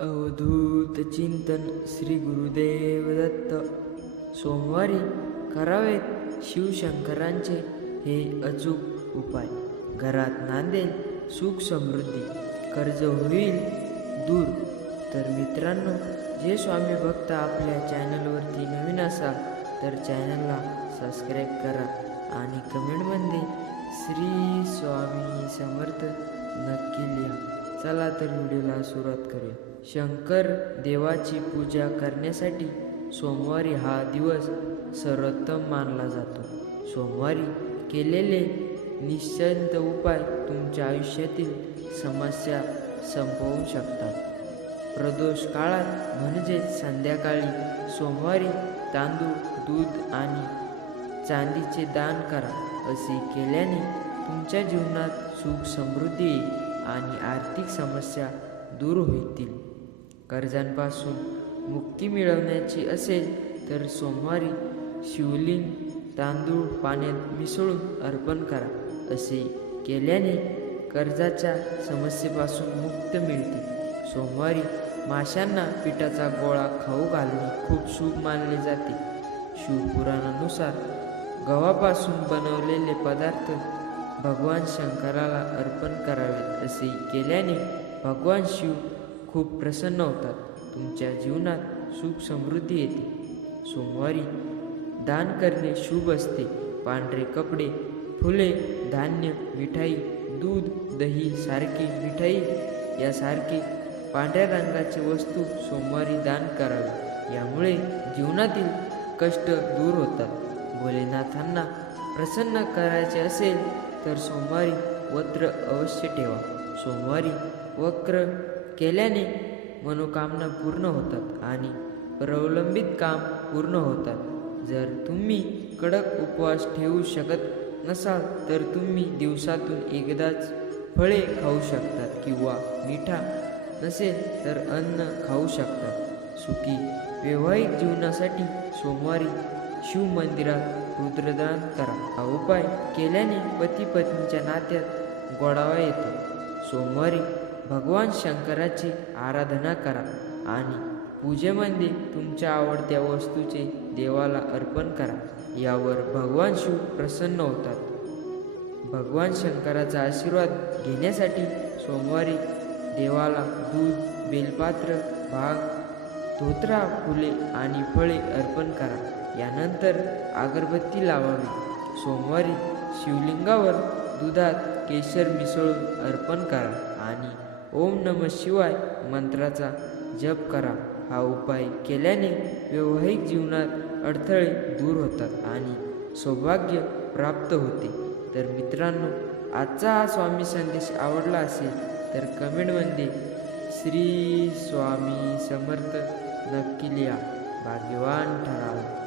अवधूत चिंतन श्री गुरुदेव दत्त. सोमवारी करावेत शिवशंकरांचे हे अचूक उपाय. घरात नांदेल सुख समृद्धी, कर्ज होईल दूर. तर मित्रांनो, जे स्वामी भक्त आपल्या चॅनलवरती नवीन असाल तर चॅनलला सबस्क्राईब करा आणि कमेंटमध्ये श्री स्वामी समर्थ नक्की लिहा. चला तर व्हिडिओला सुरुवात करूया. शंकर देवाची पूजा करण्यासाठी सोमवारी हा दिवस सर्वोत्तम मानला जातो. सोमवारी केलेले निश्चिंत उपाय तुमच्या आयुष्यातील समस्या संपवू शकतात. प्रदोष काळात म्हणजेच संध्याकाळी सोमवारी तांदूळ, दूध आणि चांदीचे दान करा. असे केल्याने तुमच्या जीवनात सुख समृद्धी येईल आणि आर्थिक समस्या दूर होतील. कर्जांपासून मुक्ती मिळवण्याची असेल तर सोमवारी शिवलिंग तांदूळ पाण्यात मिसळून अर्पण करा. असे केल्याने कर्जाच्या समस्येपासून मुक्त मिळते. सोमवारी माशांना पिठाचा गोळा खाऊ घालणे खूप शुभ मानले जाते. शिवपुराणानुसार गव्हापासून बनवलेले पदार्थ भगवान शंकराला अर्पण करावेत. असे केल्याने भगवान शिव खूप प्रसन्न होतात. तुमच्या जीवनात सुख समृद्धी येते. सोमवारी दान करणे शुभ असते. पांढरे कपडे, फुले, धान्य, मिठाई, दूध, दही सारखी मिठाई यासारखे पांढऱ्या रंगाची वस्तू सोमवारी दान करावे. यामुळे जीवनातील कष्ट दूर होतात. भोलेनाथांना प्रसन्न करायचे असेल तर सोमवारी वक्र अवश्य ठेवा. सोमवारी वक्र केल्याने मनोकामना पूर्ण होतात आणि प्रलंबित काम पूर्ण होतात. जर तुम्ही कडक उपवास ठेवू शकत नसाल तर तुम्ही दिवसातून एकदाच फळे खाऊ शकतात किंवा मिठा नसेल तर अन्न खाऊ शकतात. सुखी वैवाहिक जीवनासाठी सोमवारी शिव मंदिरात रुद्रदान करा. हा उपाय केल्याने पती पत्नीच्या नात्यात गोडावा येतो. सोमवारी भगवान शंकराची आराधना करा आणि पूजेमध्ये तुमच्या आवडत्या वस्तूचे देवाला अर्पण करा. यावर भगवान शिव प्रसन्न होतात. भगवान शंकराचा आशीर्वाद घेण्यासाठी सोमवारी देवाला दूध, बेलपात्र, भाग, धोत्रा, फुले आणि फळे अर्पण करा. यानंतर अगरबत्ती लावावी. सोमवारी शिवलिंगावर दुधात केशर मिसळून अर्पण करा आणि ओम नमः शिवाय मंत्राचा जप करा. हा उपाय केल्याने वैवाहिक जीवनात अडथळे दूर होतात आणि सौभाग्य प्राप्त होते. तर मित्रांनो, आजचा हा स्वामी संदेश आवडला असेल तर कमेंटमध्ये श्री स्वामी समर्थ नक्की लिहा. भाग्यवान ठरावा.